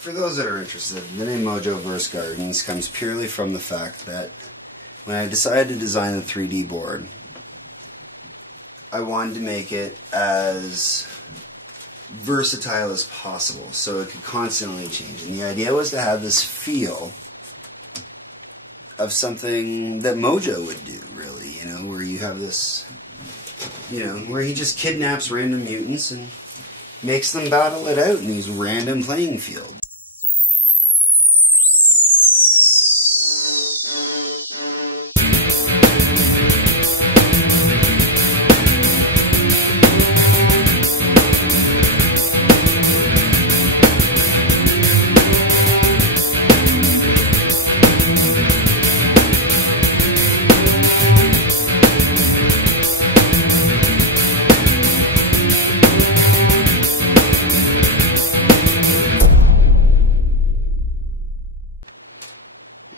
For those that are interested, the name Mojoverse Gardens comes purely from the fact that when I decided to design the 3D board, I wanted to make it as versatile as possible so it could constantly change. And the idea was to have this feel of something that Mojo would do, really, you know, where you have this, you know, where he just kidnaps random mutants and makes them battle it out in these random playing fields.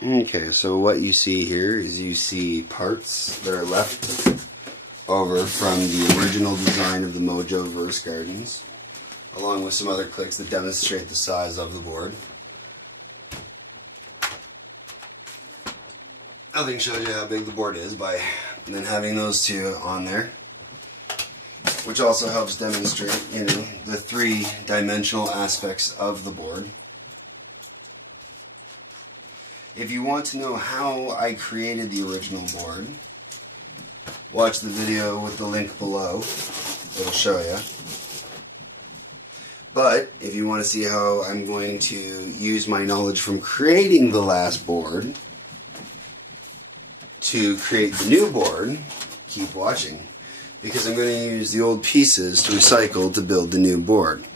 Okay, so what you see here is you see parts that are left over from the original design of the Mojoverse Gardens, along with some other clicks that demonstrate the size of the board. Nothing shows you how big the board is by then having those two on there, which also helps demonstrate, you know, the three-dimensional aspects of the board. If you want to know how I created the original board, watch the video with the link below. It'll show you. But if you want to see how I'm going to use my knowledge from creating the last board to create the new board, keep watching, because I'm going to use the old pieces to recycle to build the new board.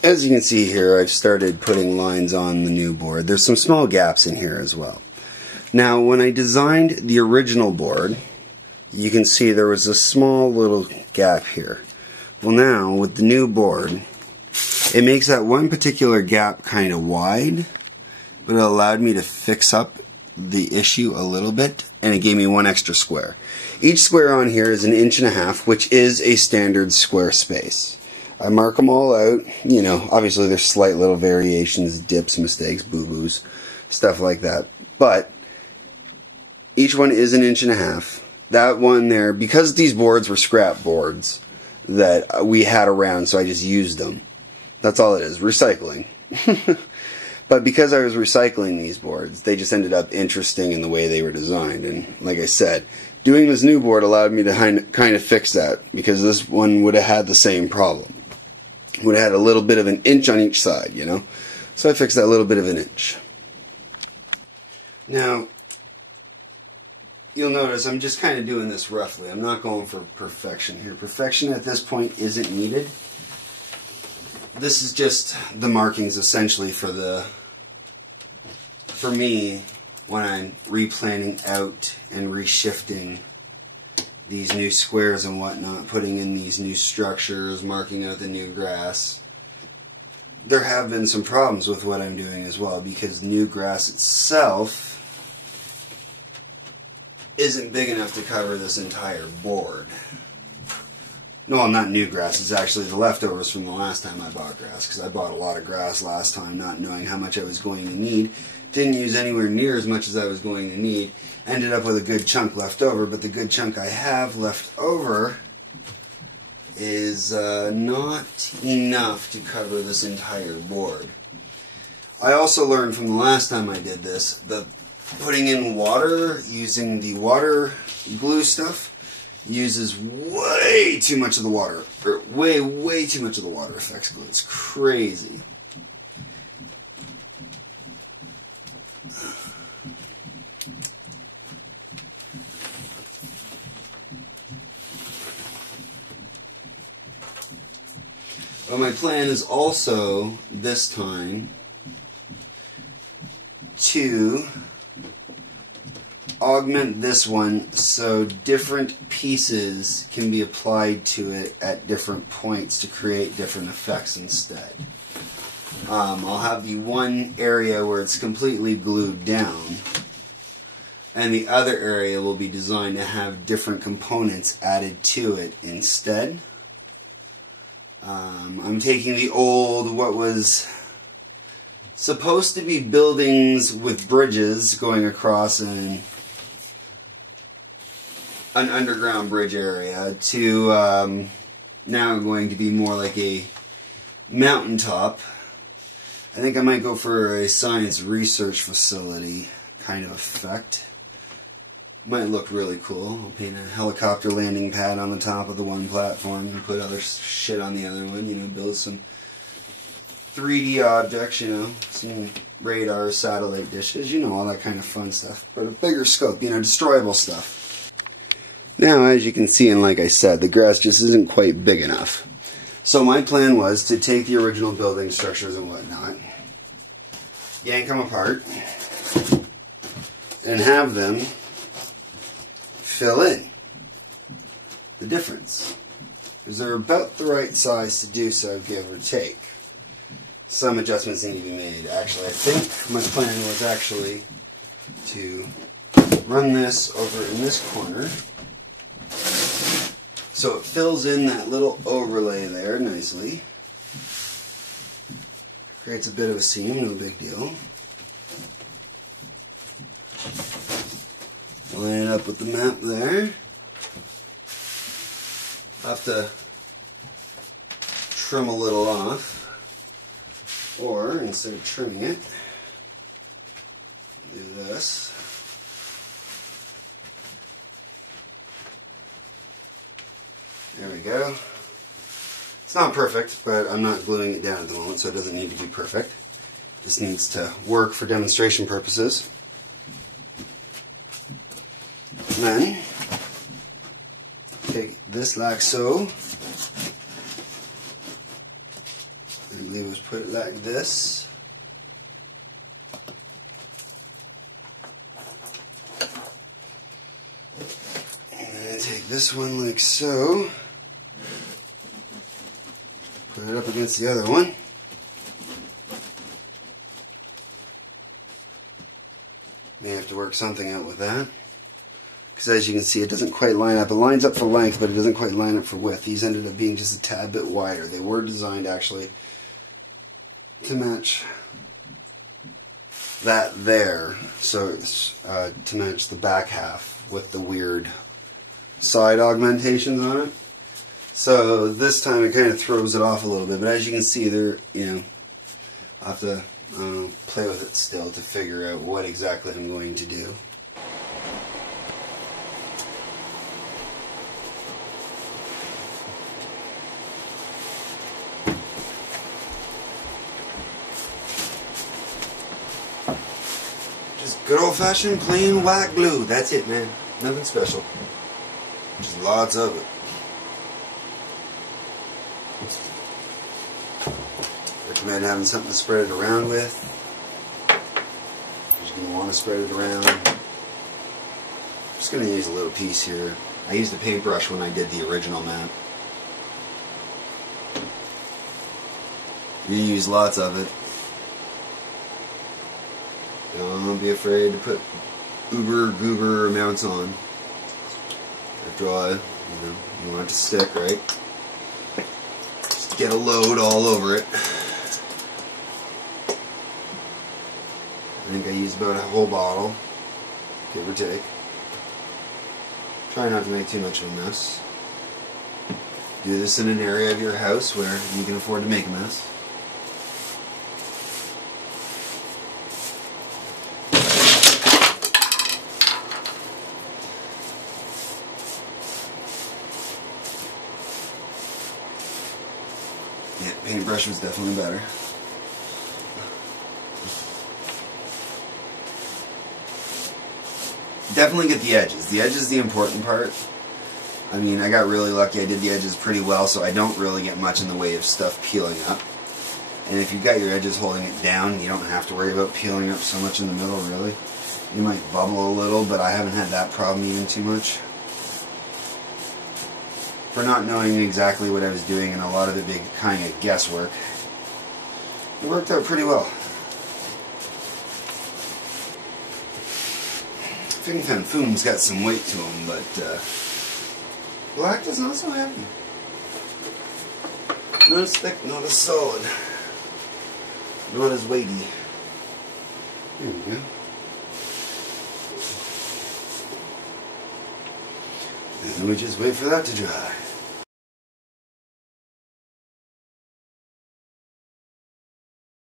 As you can see here, I've started putting lines on the new board. There's some small gaps in here as well. Now, when I designed the original board, you can see there was a small little gap here. Well, now, with the new board, it makes that one particular gap kind of wide, but it allowed me to fix up the issue a little bit, and it gave me one extra square. Each square on here is 1.5 inches, which is a standard square space. I mark them all out, you know, obviously there's slight little variations, dips, mistakes, boo-boos, stuff like that. But each one is 1.5 inches. That one there, because these boards were scrap boards that we had around, so I just used them. That's all it is, recycling. But because I was recycling these boards, they just ended up interesting in the way they were designed. And like I said, doing this new board allowed me to kind of fix that, because this one would have had the same problem. Would have had a little bit of 1 inch on each side, you know. So I fixed that little bit of 1 inch. Now, you'll notice I'm just kind of doing this roughly. I'm not going for perfection here. Perfection at this point isn't needed. This is just the markings essentially for me when I'm replanning out and reshifting these new squares and whatnot, putting in these new structures, marking out the new grass. There have been some problems with what I'm doing as well, because new grass itself isn't big enough to cover this entire board. No, not new grass, it's actually the leftovers from the last time I bought grass, because I bought a lot of grass last time not knowing how much I was going to need. Didn't use anywhere near as much as I was going to need. Ended up with a good chunk left over, but the good chunk I have left over is not enough to cover this entire board. I also learned from the last time I did this that putting in water, using the water glue stuff, uses way too much of the water, or way too much of the water effects glue. It's crazy. But my plan is also, this time, to augment this one so different pieces can be applied to it at different points to create different effects instead. I'll have the one area where it's completely glued down, and the other area will be designed to have different components added to it instead. I'm taking the old, what was supposed to be buildings with bridges going across an underground bridge area to now going to be more like a mountaintop. I think I might go for a science research facility kind of effect. Might look really cool. I'll paint a helicopter landing pad on the top of the one platform and put other shit on the other one, you know, build some 3D objects, you know, some radar, satellite dishes, you know, all that kind of fun stuff. But a bigger scope, you know, destroyable stuff. Now, as you can see, and like I said, the grass just isn't quite big enough. So my plan was to take the original building structures and whatnot, yank them apart, and have them fill in the difference. Because they're about the right size to do so, give or take. Some adjustments need to be made. Actually, I think my plan was actually to run this over in this corner so it fills in that little overlay there nicely. Creates a bit of a seam, no big deal. Line it up with the map there. I'll have to trim a little off. Or, instead of trimming it, do this. There we go. It's not perfect, but I'm not gluing it down at the moment, so it doesn't need to be perfect. It just needs to work for demonstration purposes. And then, take this like so. I believe it was put it like this. And then take this one like so. Put it up against the other one. May have to work something out with that. Because as you can see, it doesn't quite line up. It lines up for length, but it doesn't quite line up for width. These ended up being just a tad bit wider. They were designed actually to match that there. So it's to match the back half with the weird side augmentations on it. So this time it kind of throws it off a little bit. But as you can see, there, you know, I'll have to play with it still to figure out what exactly I'm going to do. Good old-fashioned plain white glue. That's it, man. Nothing special. Just lots of it. Recommend having something to spread it around with. You're just going to want to spread it around. I'm just going to use a little piece here. I used a paintbrush when I did the original map. You use lots of it. Don't be afraid to put uber goober amounts on. After all, you know, you want it to stick, right? Just get a load all over it. I think I used about a whole bottle, give or take. Try not to make too much of a mess. Do this in an area of your house where you can afford to make a mess. Yeah, paintbrush was definitely better. Definitely get the edges. The edge is the important part. I mean, I got really lucky. I did the edges pretty well, so I don't really get much in the way of stuff peeling up. And if you've got your edges holding it down, you don't have to worry about peeling up so much in the middle, really. You might bubble a little, but I haven't had that problem even too much. For not knowing exactly what I was doing and a lot of the big kind of guesswork, it worked out pretty well. Fin Fin Foom's got some weight to him, but black is not so heavy. Not as thick, not as solid, not as weighty. There we go. And then we just wait for that to dry.